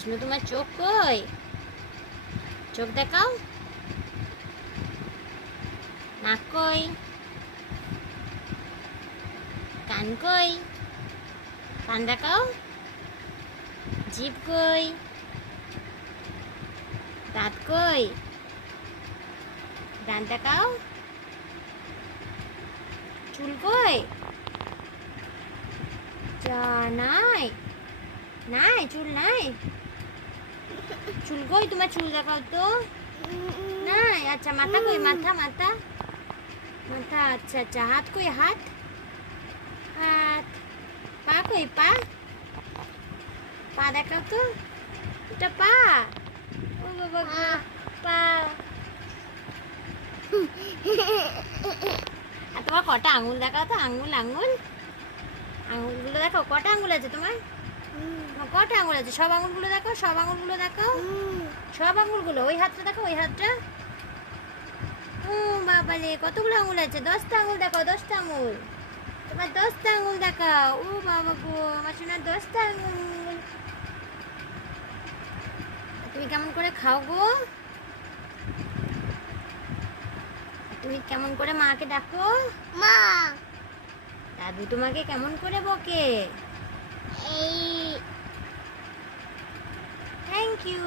কৃষ্ণ তোমার চোখ কই? চোখ দেখাও। নাক কই? কান কই? কান দেখাও। জিভ কই? দাঁত কই? দাঁত দেখাও। চুল কই? যা নাই, নাই চুল নাই। চুল কই? তোমার চুল দেখাও তো। নাই, আচ্ছা মাথা কই? মাথা মাথা মাথা, আচ্ছা আচ্ছা। হাত কই? হাত হাত। পা কই? পা পা দেখাও তো। এটা পা। ও বাবা গো, পা। আর তোমার কটা আঙুল দেখাও তো। আঙুল আঙুল আঙুলগুলো দেখাও। কটা আঙুল আছে তোমার? কটা আঙুল আছে? সব আঙুলগুলো দেখাও, সব আঙুলগুলো দেখাও। সব আঙুলগুলো। ওই হাতটা দেখো, ওই হাতটা। ও বাবা রে, কতগুলো আঙুল আছে? 10টা আঙুল দেখাও, 10টা আঙুল। তোমার 10টা আঙুল দেখাও। ও বাবা গো, আমার সোনার 10টা আঙুল। তুমি কেমন করে খাও গো? তুমি কেমন করে মাকে ডাকো? মা। দাদু তোমাকে কেমন করে বকে? এই থ্যাংক ইউ।